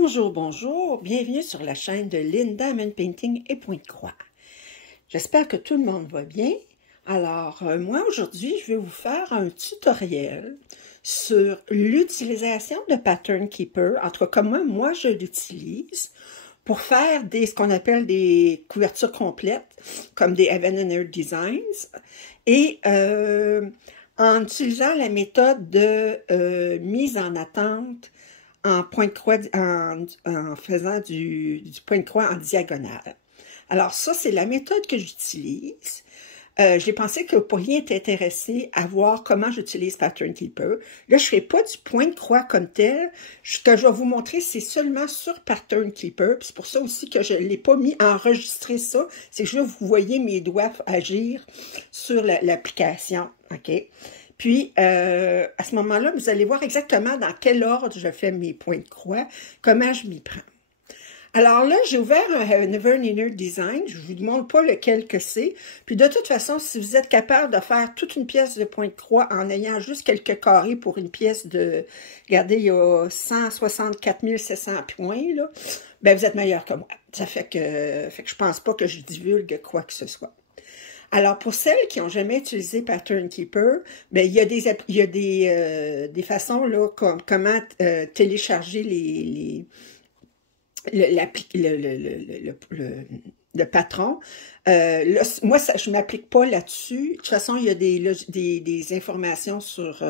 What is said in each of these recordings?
Bonjour, bonjour, bienvenue sur la chaîne de Lynn Diamond Painting et Pointe-Croix. J'espère que tout le monde va bien. Alors, moi aujourd'hui, je vais vous faire un tutoriel sur l'utilisation de Pattern Keeper, en tout cas comment moi je l'utilise pour faire ce qu'on appelle des couvertures complètes, comme des Heaven and Earth Designs, et en utilisant la méthode de mise en attente en point de croix, en faisant du point de croix en diagonale. Alors ça, c'est la méthode que j'utilise. J'ai pensé que vous pourriez être intéressé à voir comment j'utilise Pattern Keeper. Là, je ne fais pas du point de croix comme tel. Ce que je vais vous montrer, c'est seulement sur Pattern Keeper. C'est pour ça aussi que je ne l'ai pas mis à enregistrer ça. C'est que je veux que vous voyez mes doigts agir sur l'application. OK? Puis, à ce moment-là, vous allez voir exactement dans quel ordre je fais mes points de croix, comment je m'y prends. Alors là, j'ai ouvert un Heaven and Earth Design. Je ne vous montre pas lequel que c'est. Puis de toute façon, si vous êtes capable de faire toute une pièce de point de croix en ayant juste quelques carrés pour une pièce de... Regardez, il y a 164 700 points, là. Ben, vous êtes meilleur que moi. Ça fait que je pense pas que je divulgue quoi que ce soit. Alors, pour celles qui n'ont jamais utilisé Pattern Keeper, ben, il y a des façons, là, comme comment télécharger le patron. Là, moi, je ne m'applique pas là-dessus. De toute façon, il y a des informations sur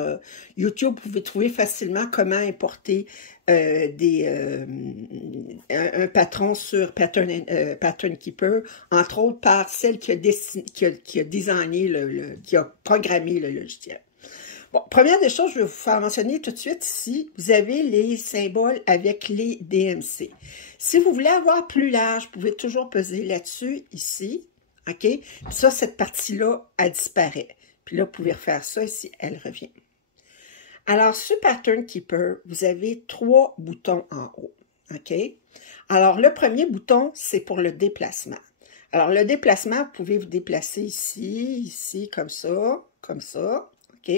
YouTube. Vous pouvez trouver facilement comment importer un patron sur Pattern Keeper, entre autres par celle qui a designé, qui a programmé le logiciel. Bon, première des choses, je vais vous faire mentionner tout de suite ici, vous avez les symboles avec les DMC. Si vous voulez avoir plus large, vous pouvez toujours peser là-dessus, ici, OK? Puis ça, cette partie-là, elle disparaît. Puis là, vous pouvez refaire ça ici, elle revient. Alors, sur Pattern Keeper, vous avez 3 boutons en haut, OK? Alors, le premier bouton, c'est pour le déplacement. Alors, le déplacement, vous pouvez vous déplacer ici, comme ça, OK?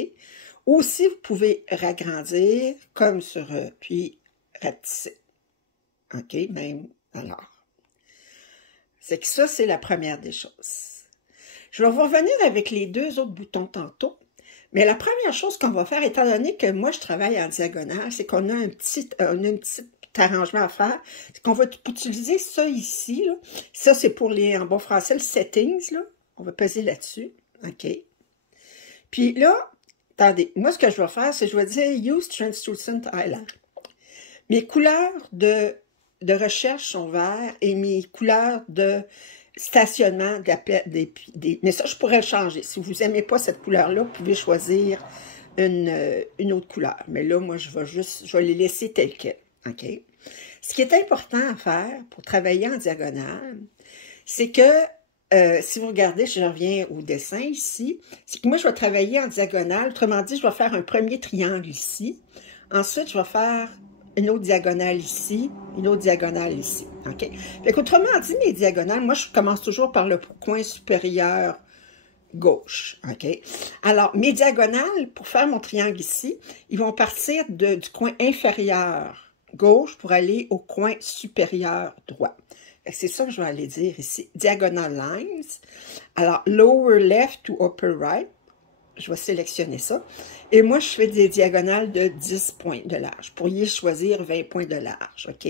Aussi, vous pouvez ragrandir comme sur, puis rapetisser. OK? Même, alors. C'est que ça, c'est la première des choses. Je vais vous revenir avec les 2 autres boutons tantôt. Mais la première chose qu'on va faire, étant donné que moi, je travaille en diagonale, c'est qu'on a un petit arrangement à faire. C'est qu'on va utiliser ça ici, là. Ça, c'est pour en bon français, le settings, là. On va peser là-dessus. OK? Puis là, attendez, moi, ce que je vais faire, c'est que je vais dire « Use Translucent Highlight ». Mes couleurs de recherche sont verts et mes couleurs de stationnement, mais ça, je pourrais le changer. Si vous n'aimez pas cette couleur-là, vous pouvez choisir une autre couleur. Mais là, moi, je vais les laisser telles quelles. OK? Ce qui est important à faire pour travailler en diagonale, c'est que si vous regardez, je reviens au dessin ici, c'est que moi, je vais travailler en diagonale. Autrement dit, je vais faire un premier triangle ici. Ensuite, je vais faire une autre diagonale ici, une autre diagonale ici. OK? Fait qu'autrement dit, mes diagonales, moi, je commence toujours par le coin supérieur gauche. OK? Alors, mes diagonales, pour faire mon triangle ici, ils vont partir du coin inférieur gauche pour aller au coin supérieur droit. C'est ça que je vais aller dire ici. Diagonal lines. Alors, lower left to upper right. Je vais sélectionner ça. Et moi, je fais des diagonales de 10 points de large. Vous pourriez choisir 20 points de large. OK?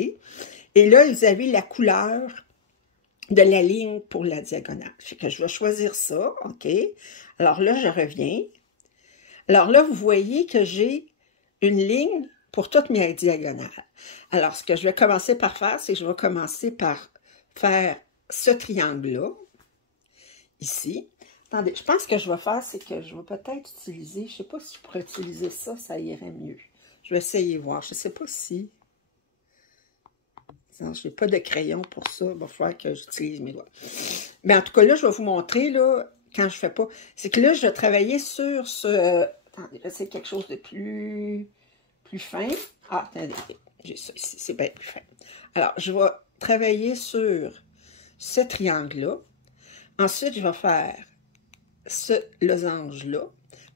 Et là, vous avez la couleur de la ligne pour la diagonale. Fait que je vais choisir ça. OK? Alors là, je reviens. Alors là, vous voyez que j'ai une ligne pour toutes mes diagonales. Alors, ce que je vais commencer par faire, c'est que je vais commencer par faire ce triangle-là, ici. Attendez, je pense que je vais faire, c'est que je vais peut-être utiliser, je ne sais pas si je pourrais utiliser ça, ça irait mieux. Je vais essayer de voir, je ne sais pas si... Je n'ai pas de crayon pour ça, il va falloir que j'utilise mes doigts. Mais en tout cas, là, je vais vous montrer, là, quand je ne fais pas, c'est que là, je vais travailler sur ce... attendez, là, c'est quelque chose de plus fin. Ah, attendez, j'ai ça ici, c'est bien plus fin. Alors, je vais travailler sur ce triangle-là. Ensuite, je vais faire ce losange-là.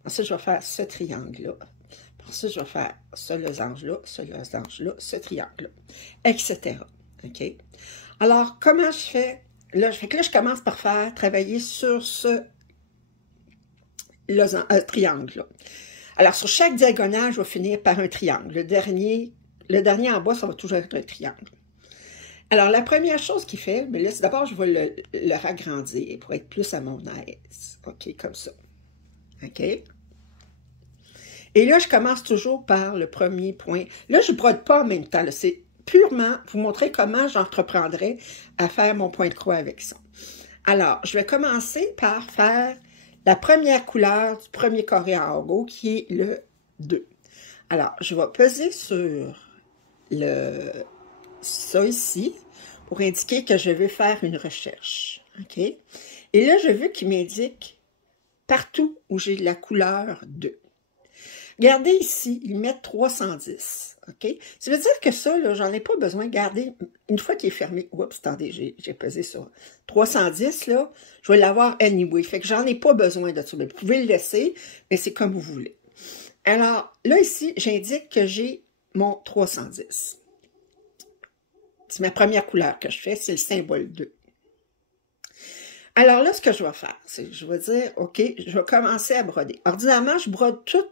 Ensuite, je vais faire ce triangle-là. Ensuite, je vais faire ce losange-là, ce triangle-là, etc. OK? Alors, comment je fais? Là, je commence par travailler sur ce triangle-là. Alors, sur chaque diagonale, je vais finir par un triangle. Le dernier en bas, ça va toujours être un triangle. Alors, la première chose qu'il fait, mais là, d'abord, je vais le ragrandir pour être plus à mon aise. OK, comme ça. OK? Et là, je commence toujours par le premier point. Là, je ne brode pas en même temps. C'est purement vous montrer comment j'entreprendrai à faire mon point de croix avec ça. Alors, je vais commencer par faire la première couleur du premier carré en haut, qui est le 2. Alors, je vais peser sur ça ici pour indiquer que je veux faire une recherche. OK? Et là, je veux qu'il m'indique partout où j'ai la couleur 2. Regardez ici, ils mettent 310. OK? Ça veut dire que ça, là, j'en ai pas besoin de garder une fois qu'il est fermé. Oups, attendez, j'ai pesé sur 310, là. Je vais l'avoir anyway. Fait que j'en ai pas besoin de ça. Mais vous pouvez le laisser, mais c'est comme vous voulez. Alors, là, ici, j'indique que j'ai mon 310. C'est ma première couleur que je fais, c'est le symbole 2. Alors là, ce que je vais faire, c'est que je vais dire, OK, je vais commencer à broder. Ordinairement, je brode tout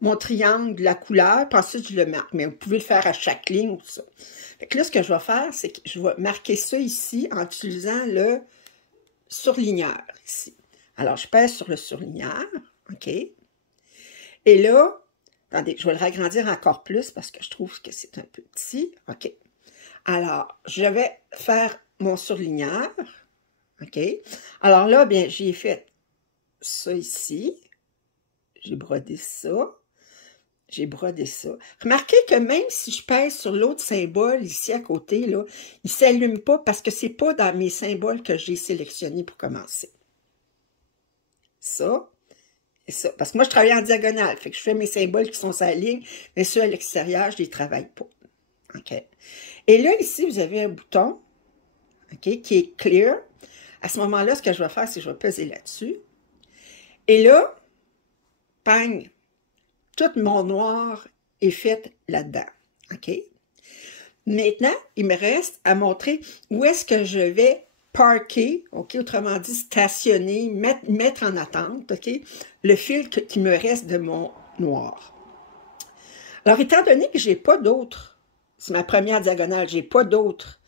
mon triangle, la couleur, puis ensuite je le marque. Mais vous pouvez le faire à chaque ligne ou tout ça. Fait que là, ce que je vais faire, c'est que je vais marquer ça ici en utilisant le surligneur ici. Alors, je pèse sur le surligneur, OK? Et là, attendez, je vais le ragrandir encore plus parce que je trouve que c'est un peu petit. OK. Alors, je vais faire mon surligneur. OK? Alors là, bien, j'ai fait ça ici. J'ai brodé ça. J'ai brodé ça. Remarquez que même si je pèse sur l'autre symbole ici à côté, là, il ne s'allume pas parce que ce n'est pas dans mes symboles que j'ai sélectionnés pour commencer. Ça et ça. Parce que moi, je travaille en diagonale. Fait que je fais mes symboles qui sont sur la ligne, mais ceux à l'extérieur, je ne les travaille pas. OK? Et là, ici, vous avez un bouton, OK, qui est clear. À ce moment-là, ce que je vais faire, c'est que je vais peser là-dessus. Et là, bang, tout mon noir est fait là-dedans. OK? Maintenant, il me reste à montrer où est-ce que je vais parker, OK? Autrement dit, stationner, mettre en attente, OK? Le fil qui me reste de mon noir. Alors, étant donné que je n'ai pas d'autres, c'est ma première diagonale, je n'ai pas d'autres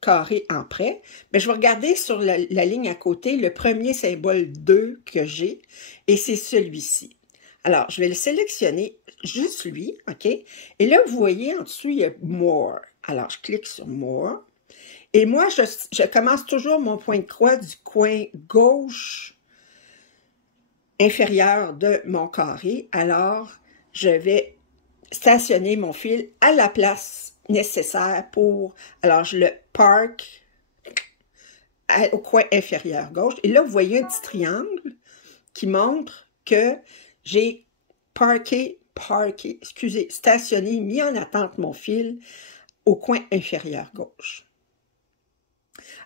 carrés en prêt, mais je vais regarder sur la ligne à côté le premier symbole 2 que j'ai, et c'est celui-ci. Alors, je vais le sélectionner, juste lui, OK? Et là, vous voyez, en dessous, il y a « More ». Alors, je clique sur « More ». Et moi, je commence toujours mon point de croix du coin gauche inférieur de mon carré. Alors, je vais stationner mon fil à la place nécessaire pour... Alors, je le park au coin inférieur gauche. Et là, vous voyez un petit triangle qui montre que j'ai stationné, mis en attente mon fil au coin inférieur gauche.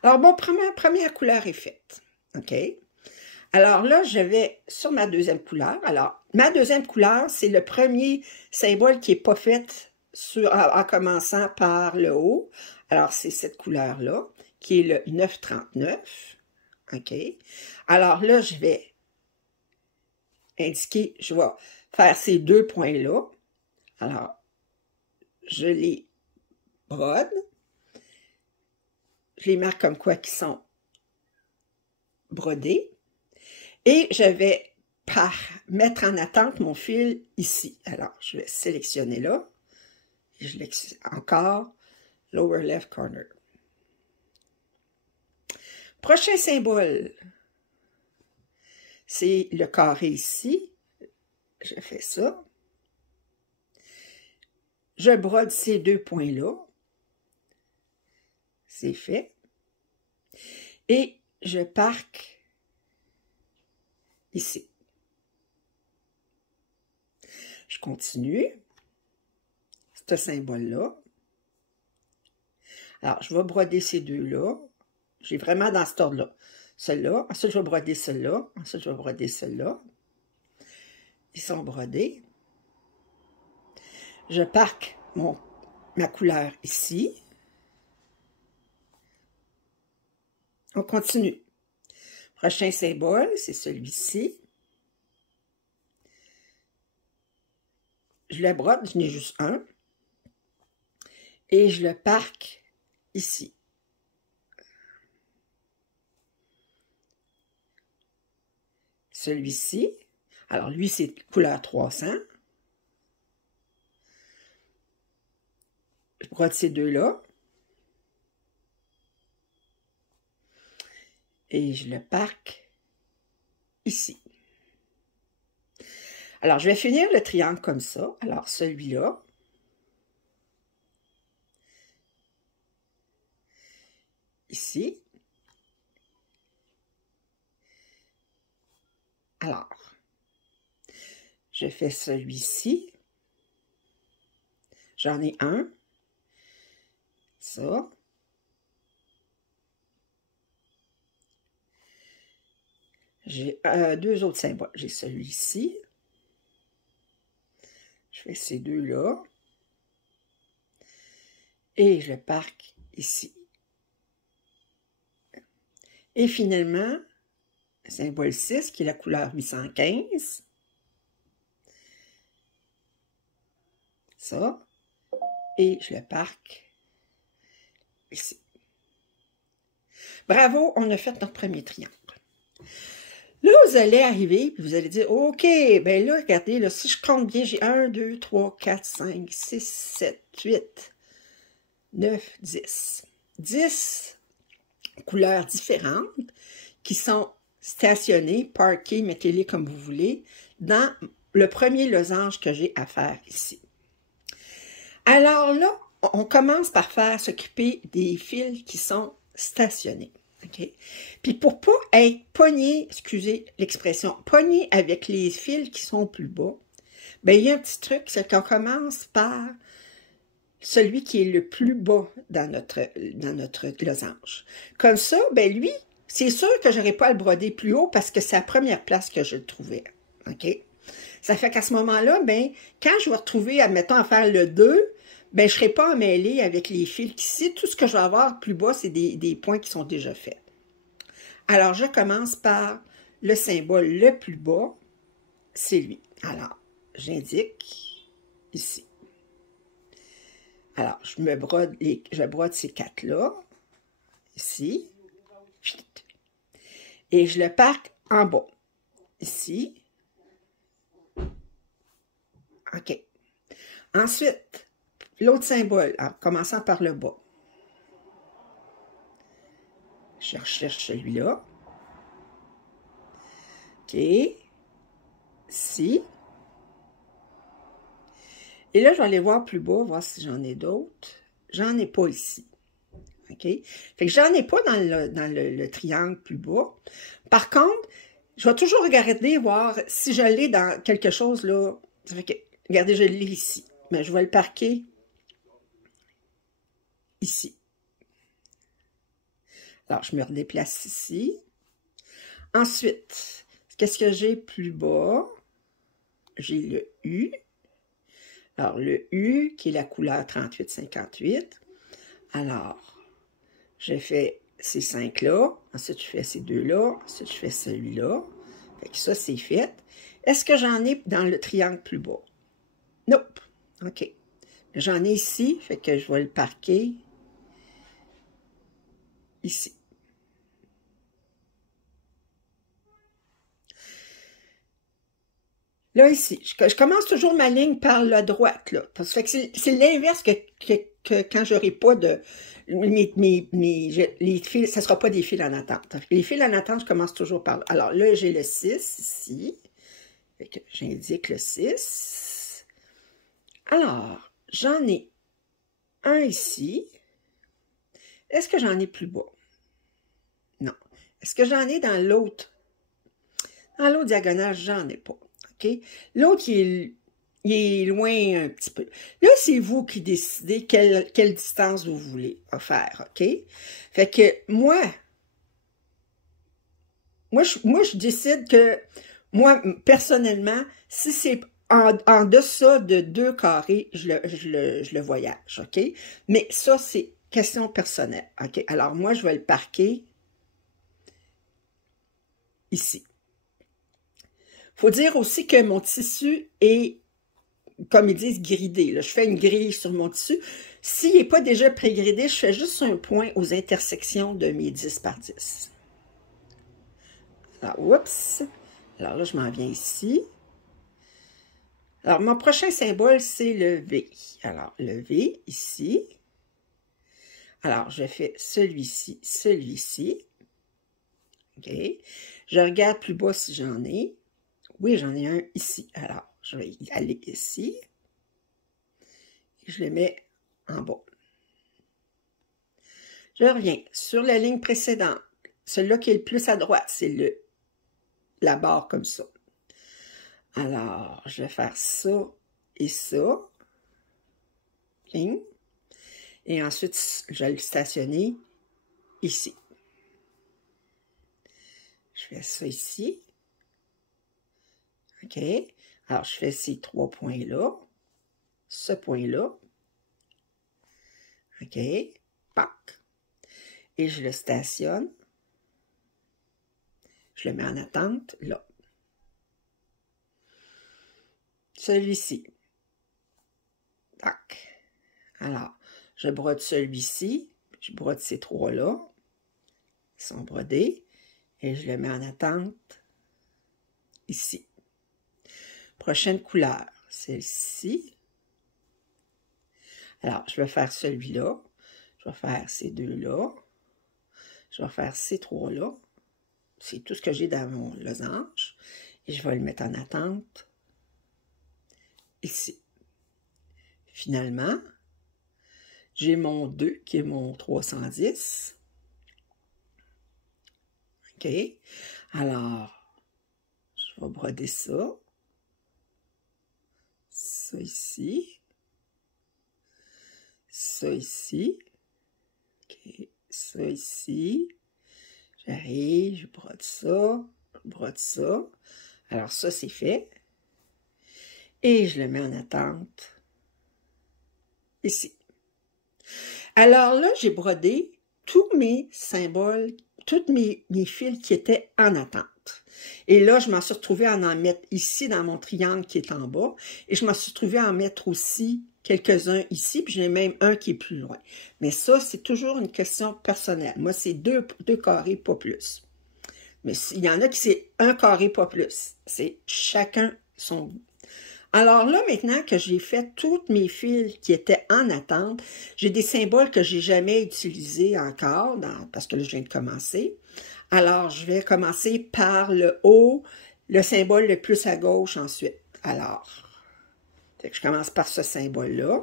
Alors, bon, première couleur est faite. OK? Alors là, je vais sur ma deuxième couleur. Alors, ma deuxième couleur, c'est le premier symbole qui n'est pas fait en commençant par le haut. Alors, c'est cette couleur-là, qui est le 939. OK? Alors là, je vais indiquer, je vais faire ces deux points-là. Alors, je les brode. Je les marque comme quoi qu'ils sont brodés. Et je vais mettre en attente mon fil ici. Alors, je vais sélectionner là. Et je encore, lower left corner. Prochain symbole, c'est le carré ici. Je fais ça. Je brode ces deux points-là. C'est fait. Et je parque ici. Je continue. Ce symbole-là. Alors, je vais broder ces deux-là. J'ai vraiment dans cet ordre-là. Celui-là. Ensuite, je vais broder celui-là. Ensuite, je vais broder celui-là. Ils sont brodés. Je parque ma couleur ici. On continue. Prochain symbole, c'est celui-ci. Je le brode, je n'ai juste un. Et je le parque ici. Celui-ci, alors lui, c'est couleur 300. Je brode ces deux-là. Et je le parque ici. Alors, je vais finir le triangle comme ça. Alors, celui-là. Ici. Alors, je fais celui-ci. J'en ai un. Ça. J'ai deux autres symboles. J'ai celui-ci. Je fais ces deux-là. Et je le parque ici. Et finalement, le symbole 6, qui est la couleur 815. Ça. Et je le parque ici. Bravo, on a fait notre premier triangle. Là, vous allez arriver, et vous allez dire, OK, ben là, regardez, là, si je compte bien, j'ai 1, 2, 3, 4, 5, 6, 7, 8, 9, 10. 10 couleurs différentes qui sont stationnées, parquées, mettez-les comme vous voulez, dans le premier losange que j'ai à faire ici. Alors là, on commence par faire s'occuper des fils qui sont stationnés. OK? Puis pour pas être pogné, excusez l'expression, pogné avec les fils qui sont plus bas, ben il y a un petit truc, c'est qu'on commence par celui qui est le plus bas dans notre losange. Comme ça, ben lui, c'est sûr que j'aurais pas à le broder plus haut parce que c'est la première place que je le trouvais. OK? Ça fait qu'à ce moment-là, ben, quand je vais retrouver, admettons, à faire le 2, ben, je ne serai pas emmêlée avec les fils ici. Tout ce que je vais avoir plus bas, c'est des points qui sont déjà faits. Alors, je commence par le symbole le plus bas, c'est lui. Alors, j'indique ici. Alors, je brode ces quatre-là, ici, et je le parque en bas, ici. OK. Ensuite, l'autre symbole, en commençant par le bas. Je recherche celui-là. OK. Ici. Et là, je vais aller voir plus bas, voir si j'en ai d'autres. J'en ai pas ici. OK? Fait que j'en ai pas dans le triangle plus bas. Par contre, je vais toujours regarder, voir si je l'ai dans quelque chose là. Ça fait que, regardez, je l'ai ici. Mais je vais le parquer ici. Alors, je me redéplace ici. Ensuite, qu'est-ce que j'ai plus bas? J'ai le U. Alors, le U, qui est la couleur 38-58. Alors, je fais ces 5-là. Ensuite, je fais ces 2-là. Ensuite, je fais celui-là. Fait que ça, c'est fait. Est-ce que j'en ai dans le triangle plus bas? Nope. OK. J'en ai ici. Fait que je vais le parquer ici. Là, ici, je commence toujours ma ligne par la droite, là. Parce que c'est l'inverse que quand j'aurai pas de... les fils, ça ne sera pas des fils en attente. Les fils en attente, je commence toujours par là. Alors là, j'ai le 6 ici. J'indique le 6. Alors, j'en ai un ici. Est-ce que j'en ai plus bas? Non. Est-ce que j'en ai dans l'autre? Dans l'autre diagonale, j'en ai pas. OK? L'autre, il est loin un petit peu. Là, c'est vous qui décidez quelle distance vous voulez faire. OK? Fait que moi, je décide que, moi, personnellement, si c'est en deçà de 2 carrés, je le voyage, OK? Mais ça, c'est question personnelle, OK? Alors, moi, je vais le parquer ici. Il faut dire aussi que mon tissu est, comme ils disent, gridé. Là. Je fais une grille sur mon tissu. S'il n'est pas déjà pré-gridé, je fais juste un point aux intersections de mes 10 par 10. Alors, oups. Alors là, je m'en viens ici. Alors, mon prochain symbole, c'est le V. Alors, le V, ici. Alors, je fais celui-ci, celui-ci. OK. Je regarde plus bas si j'en ai. Oui, j'en ai un ici. Alors, je vais y aller ici. Et je le mets en bas. Je reviens sur la ligne précédente. Celui-là qui est le plus à droite, c'est la barre comme ça. Alors, je vais faire ça et ça. Et ensuite, je vais le stationner ici. Je fais ça ici. OK. Alors, je fais ces 3 points-là. Ce point-là. OK. Pac. Et je le stationne. Je le mets en attente, là. Celui-ci. Tac. Alors, je brode celui-ci. Je brode ces 3-là. Ils sont brodés. Et je le mets en attente ici. Prochaine couleur, celle-ci. Alors, je vais faire celui-là. Je vais faire ces 2-là. Je vais faire ces 3-là. C'est tout ce que j'ai dans mon losange. Et je vais le mettre en attente ici. Finalement, j'ai mon 2 qui est mon 310. OK. Alors, je vais broder ça. Ça ici. Ça ici. OK. Ça ici. J'arrive, je brode ça. Je brode ça. Alors, ça, c'est fait. Et je le mets en attente ici. Alors là, j'ai brodé tous mes symboles, tous mes fils qui étaient en attente. Et là, je m'en suis retrouvée à en mettre ici dans mon triangle qui est en bas. Et je m'en suis retrouvée à en mettre aussi quelques-uns ici, puis j'ai même un qui est plus loin. Mais ça, c'est toujours une question personnelle. Moi, c'est deux carrés, pas plus. Mais il y en a qui c'est 1 carré, pas plus. C'est chacun son goût. Alors là, maintenant que j'ai fait toutes mes fils qui étaient en attente, j'ai des symboles que j'ai jamais utilisés encore, parce que là, je viens de commencer. Alors, je vais commencer par le haut, le symbole le plus à gauche ensuite. Alors, je commence par ce symbole-là.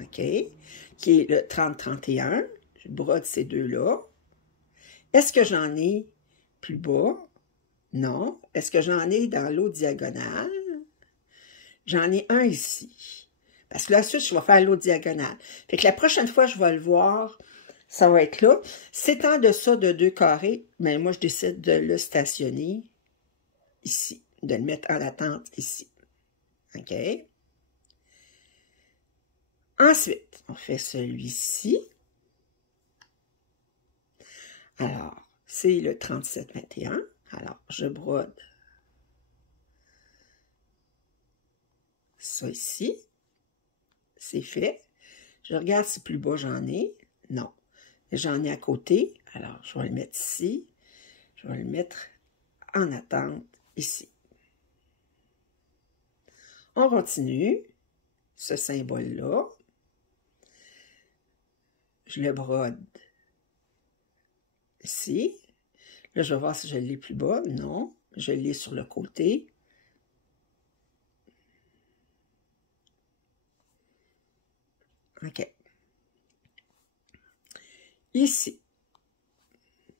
OK? Qui est le 30-31. Je brode ces 2-là. Est-ce que j'en ai plus bas? Non. Est-ce que j'en ai dans l'autre diagonale? J'en ai un ici. Parce que là, ensuite, je vais faire l'autre diagonale. Fait que la prochaine fois, je vais le voir, ça va être là. C'est en deçà de 2 carrés, mais moi, je décide de le stationner ici, de le mettre en attente ici. OK? Ensuite, on fait celui-ci. Alors, c'est le 37-21. Alors, je brode ça ici. C'est fait. Je regarde si plus bas j'en ai. Non. J'en ai à côté. Alors, je vais le mettre ici. Je vais le mettre en attente ici. On continue. Ce symbole-là. Je le brode ici. Là, je vais voir si je l'ai plus bas. Non. Je l'ai sur le côté. OK. Ici.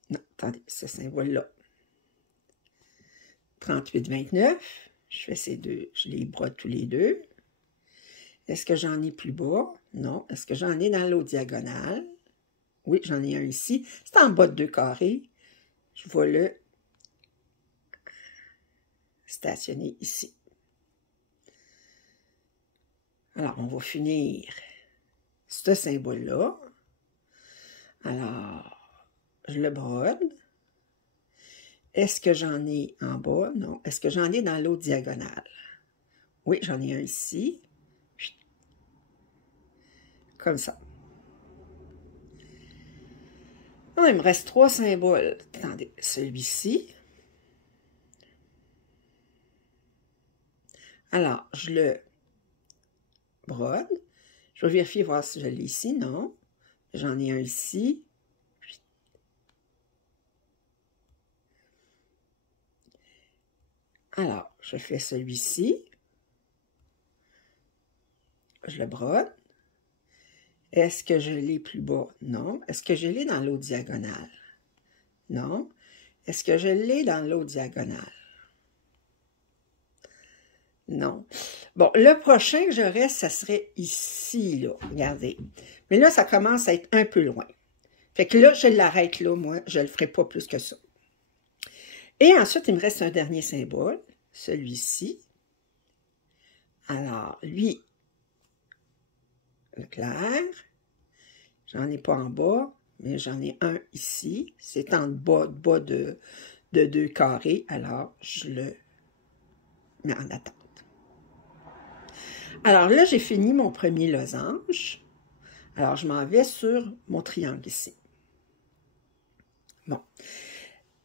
Non, attendez, ce symbole-là. 38-29. Je fais ces deux, je les brode tous les deux. Est-ce que j'en ai plus bas? Non. Est-ce que j'en ai dans l'autre diagonale? Oui, j'en ai un ici. C'est en bas de 2 carrés. Je vais le stationner ici. Alors, on va finir ce symbole-là. Alors, je le brode. Est-ce que j'en ai en bas? Non. Est-ce que j'en ai dans l'autre diagonale? Oui, j'en ai un ici. Comme ça. Ah, il me reste 3 symboles. Attendez, celui-ci. Alors, je le brode. Je vais vérifier, voir si je l'ai ici. Non. J'en ai un ici. Alors, je fais celui-ci. Je le brode. Est-ce que je l'ai plus bas? Non. Est-ce que je l'ai dans l'autre diagonale? Non. Est-ce que je l'ai dans l'autre diagonale? Non. Bon, le prochain que j'aurais, ça serait ici, là. Regardez. Mais là, ça commence à être un peu loin. Fait que là, je l'arrête là, moi. Je ne le ferai pas plus que ça. Et ensuite, il me reste un dernier symbole. Celui-ci. Alors, lui, le clair. J'en ai pas en bas, mais j'en ai un ici. C'est en bas de 2 carrés. Alors, je le mets en attente. Alors là, j'ai fini mon premier losange. Alors, je m'en vais sur mon triangle ici. Bon.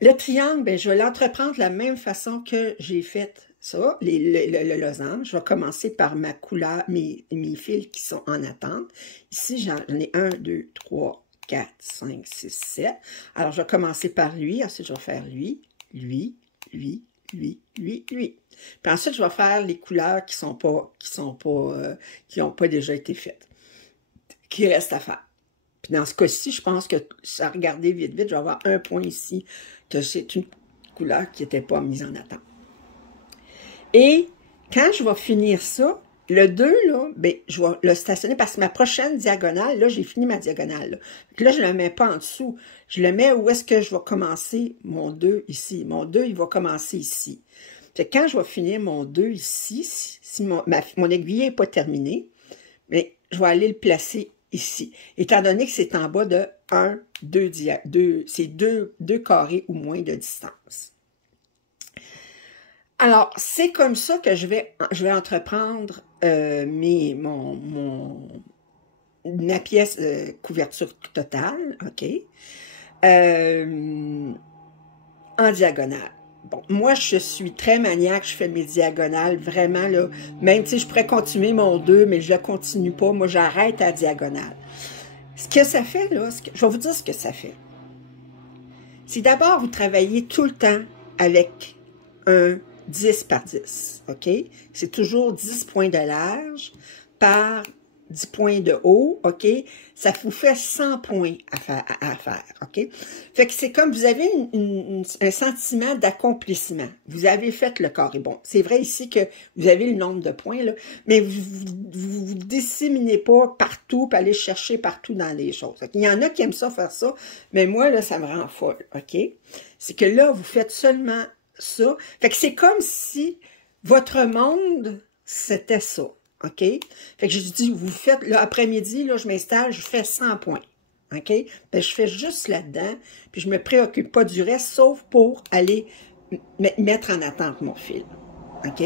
Le triangle, ben, je vais l'entreprendre de la même façon que j'ai fait ça, le losange. Je vais commencer par ma couleur, mes fils qui sont en attente. Ici, j'en ai 1, 2, 3, 4, 5, 6, 7. Alors, je vais commencer par lui. Ensuite, je vais faire lui, lui, lui, lui, lui, lui. Puis ensuite, je vais faire les couleurs qui n'ont pas déjà été faites, qui restent à faire. Puis dans ce cas-ci, je pense que, à regarder vite, je vais avoir un point ici, que c'est une couleur qui n'était pas mise en attente. Et quand je vais finir ça, le 2, là, ben, je vais le stationner parce que ma prochaine diagonale, là, j'ai fini ma diagonale. Là, je ne le mets pas en dessous. Je le mets où est-ce que je vais commencer mon 2 ici. Mon 2, il va commencer ici. Fait que quand je vais finir mon 2 ici, si mon aiguille n'est pas terminée, mais je vais aller le placer ici. Étant donné que c'est en bas de 1, 2, c'est 2 carrés ou moins de distance. Alors, c'est comme ça que je vais entreprendre ma pièce couverture totale, OK, en diagonale. Bon, moi, je suis très maniaque, je fais mes diagonales, vraiment, là, même, tu sais, je pourrais continuer mon 2, mais je ne continue pas, moi, j'arrête à diagonale. Ce que ça fait, là, je vais vous dire ce que ça fait. C'est d'abord, vous travaillez tout le temps avec un 10 par 10, OK? C'est toujours 10 points de large par 10 points de haut, OK? Ça vous fait 100 points à faire, OK? Fait que c'est comme vous avez un sentiment d'accomplissement. Vous avez fait le carré. Bon, c'est vrai ici que vous avez le nombre de points, là, mais vous disséminez pas partout, puis aller chercher partout dans les choses. Il y en a qui aiment ça, faire ça, mais moi, là, ça me rend folle, OK? C'est que là, vous faites seulement ça. Fait que c'est comme si votre monde, c'était ça. OK? Fait que je dis, vous faites, l'après-midi, là, je m'installe, je fais 100 points. OK? Ben, je fais juste là-dedans, puis je me préoccupe pas du reste, sauf pour aller mettre en attente mon fil. OK?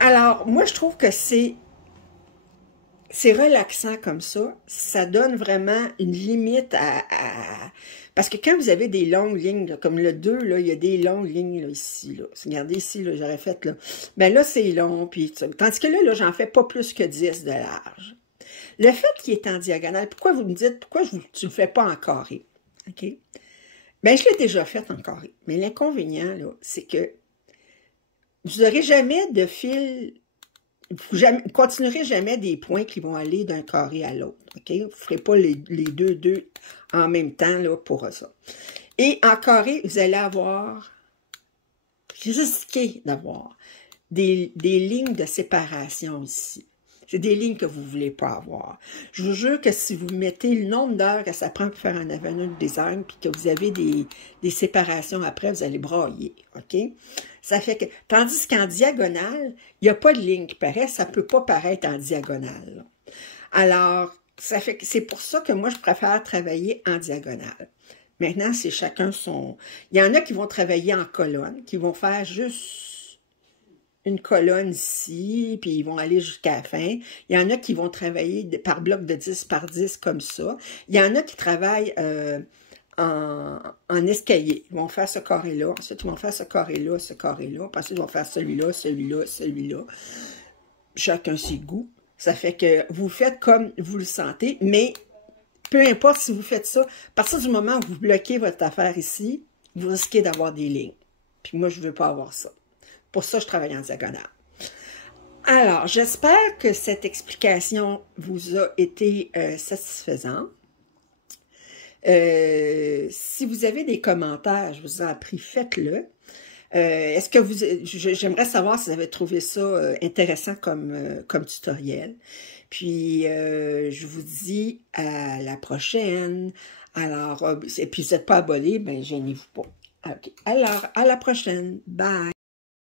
Alors, moi, je trouve que c'est relaxant comme ça. Ça donne vraiment une limite parce que quand vous avez des longues lignes, là, comme le 2, là, il y a des longues lignes là, ici. Là. Regardez ici, j'aurais fait là. Ben là, c'est long. Puis, tandis que là, j'en fais pas plus que 10 de large. Le fait qu'il est en diagonale, pourquoi vous me dites, pourquoi tu ne le fais pas en carré? OK? Ben, je l'ai déjà fait en carré. Mais l'inconvénient, là, c'est que vous n'aurez jamais de fil. Vous ne continuerez jamais des points qui vont aller d'un carré à l'autre. OK? Vous ne ferez pas les deux en même temps là, pour ça. Et en carré, vous allez risquer d'avoir des lignes de séparation ici. C'est des lignes que vous ne voulez pas avoir. Je vous jure que si vous mettez le nombre d'heures que ça prend pour faire un avenue de design, puis que vous avez des séparations après, vous allez brailler, OK? Ça fait que, tandis qu'en diagonale, il n'y a pas de ligne qui paraît, ça ne peut pas paraître en diagonale, là. Alors, ça fait que c'est pour ça que moi, je préfère travailler en diagonale. Maintenant, c'est chacun son... Il y en a qui vont travailler en colonne, qui vont faire juste une colonne ici, puis ils vont aller jusqu'à la fin. Il y en a qui vont travailler par bloc de 10 par 10 comme ça. Il y en a qui travaillent en escalier. Ils vont faire ce carré-là, ensuite ils vont faire ce carré-là, ce carré-là, puis ensuite ils vont faire celui-là, celui-là, celui-là. Chacun ses goûts. Ça fait que vous faites comme vous le sentez, mais peu importe si vous faites ça, à partir du moment où vous bloquez votre affaire ici, vous risquez d'avoir des lignes. Puis moi, je ne veux pas avoir ça. Pour ça, je travaille en diagonale. Alors, j'espère que cette explication vous a été satisfaisante. Si vous avez des commentaires, je vous en prie, faites-le. Est-ce que j'aimerais savoir si vous avez trouvé ça intéressant comme tutoriel. Puis, je vous dis à la prochaine. Alors, et puis, si vous n'êtes pas abonné, ben, gênez-vous pas. OK. Alors, à la prochaine. Bye.